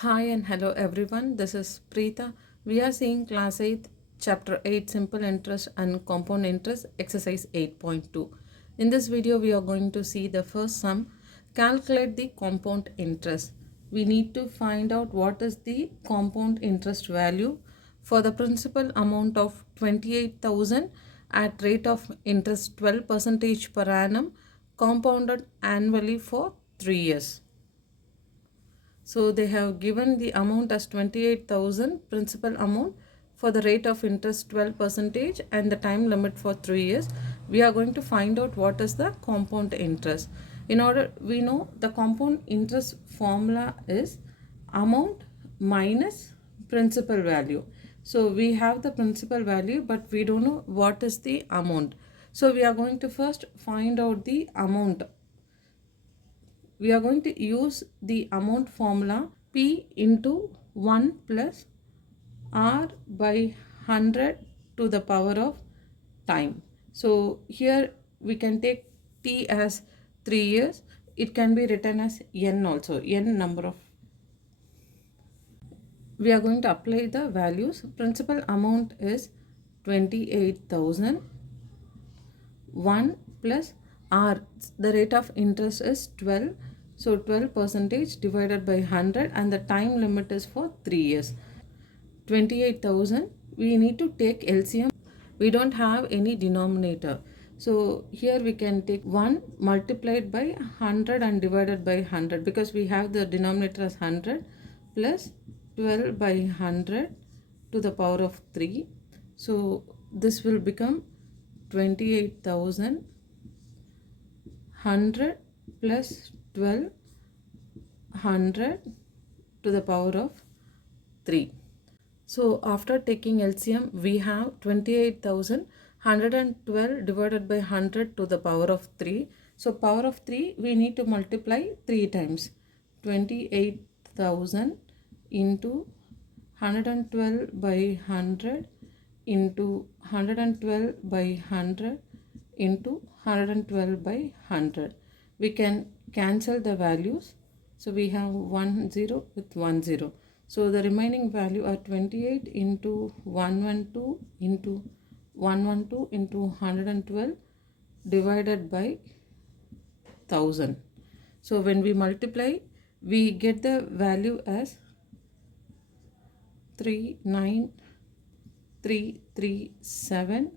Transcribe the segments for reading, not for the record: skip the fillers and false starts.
Hi and hello everyone. This is Preeta. We are seeing class 8 chapter 8 simple interest and compound interest exercise 8.2. In this video we are going to see the first sum. Calculate the compound interest. We need to find out what is the compound interest value for the principal amount of 28,000 at rate of interest 12% per annum compounded annually for 3 years. So they have given the amount as 28,000 principal amount for the rate of interest 12% and the time limit for 3 years. We are going to find out what is the compound interest. In order, we know the compound interest formula is amount minus principal value. So we have the principal value but we don't know what is the amount. So we are going to first find out the amount. We are going to use the amount formula P into 1 plus R by 100 to the power of time. So here we can take T as 3 years. It can be written as N also, N number of. We are going to apply the values. Principal amount is 28,000. 1 plus R, the rate of interest is 12. So 12% divided by 100 and the time limit is for 3 years. 28,000, we need to take LCM. We don't have any denominator. So here we can take 1 multiplied by 100 and divided by 100 because we have the denominator as 100 plus 12 by 100 to the power of 3. So this will become 28,000 100 plus 12 100 to the power of 3. So after taking LCM we have 28,000 112 divided by 100 to the power of 3. So power of 3 we need to multiply 3 times. 28,000 into 112 by 100 into 112 by 100 into 112 by 100. We can cancel the values. So we have 1 0 with 1 0. So the remaining value are 28 into 112 into 112 into 112 divided by 1000. So when we multiply, we get the value as 39337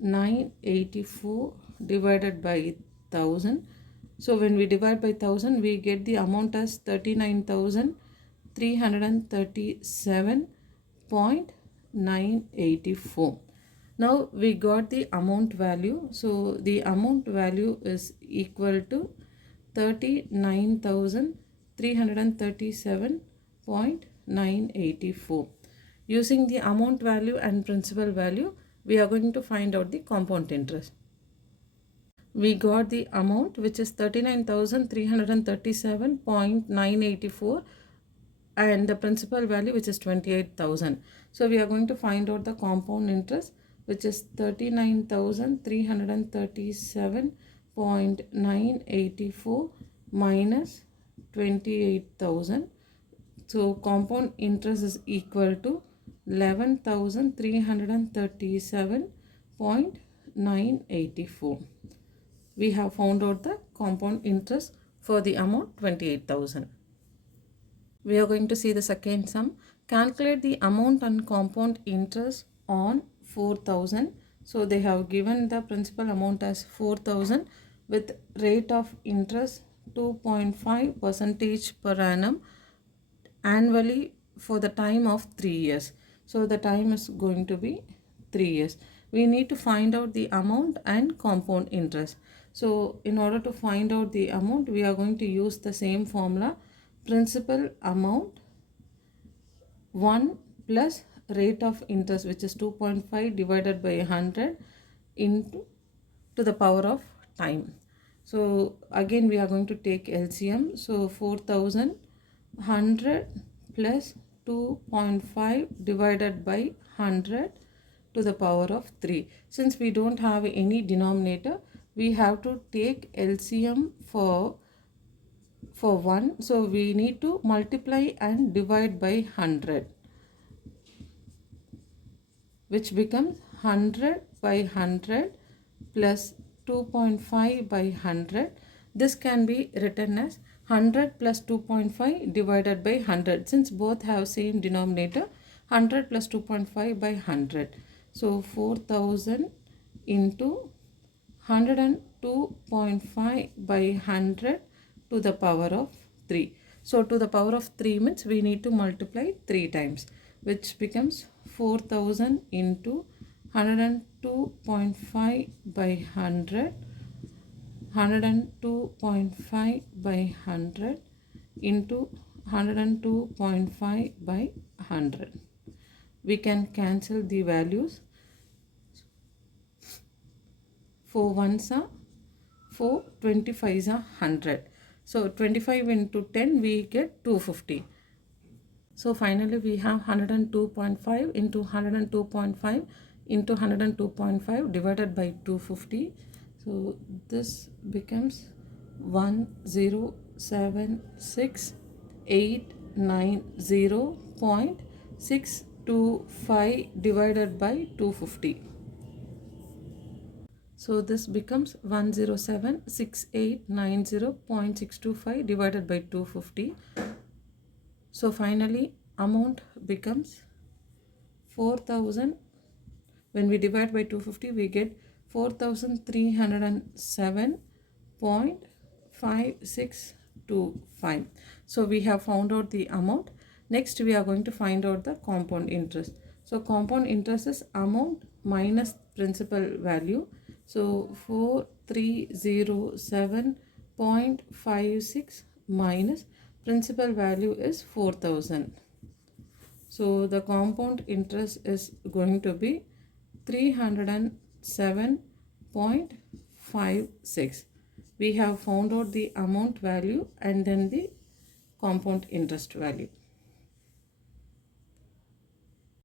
984 divided by 1000. So when we divide by 1000 we get the amount as 39,337.984. Now we got the amount value. So the amount value is equal to 39,337.984. Using the amount value and principal value, we are going to find out the compound interest. We got the amount which is 39,337.984 and the principal value which is 28,000. So we are going to find out the compound interest which is 39,337.984 minus 28,000. So compound interest is equal to 11,337.984. We have found out the compound interest for the amount 28,000. We are going to see the second sum. Calculate the amount and compound interest on 4,000. So they have given the principal amount as 4,000 with rate of interest 2.5% per annum annually for the time of 3 years. So the time is going to be 3 years. We need to find out the amount and compound interest. So in order to find out the amount, we are going to use the same formula. Principal amount 1 plus rate of interest which is 2.5 divided by 100 into to the power of time. So again we are going to take LCM. So 4,100 plus 2.5 divided by 100 to the power of 3. Since we don't have any denominator, we have to take LCM for for 1. So we need to multiply and divide by 100, which becomes 100 by 100 plus 2.5 by 100. This can be written as 100 plus 2.5 divided by 100. Since both have same denominator, 100 plus 2.5 by 100. So 4000 into 102.5 by 100 to the power of 3. So to the power of 3 means we need to multiply 3 times, which becomes 4000 into 102.5 by 100, 102.5 by 100 into 102.5 by 100. We can cancel the values. 4 ones are 4, 25s are 100. So 25 into 10 we get 250. So finally we have 102.5 into 102.5 into 102.5 divided by 250. So this becomes 1076890.625 divided by 250. So this becomes 1076890.625 divided by 250. So finally amount becomes 4000. When we divide by 250 we get 4307.5625. So we have found out the amount. Next we are going to find out the compound interest. So compound interest is amount minus principal value. So 4307.56 minus principal value is 4000. So the compound interest is going to be 307.56. We have found out the amount value and then the compound interest value.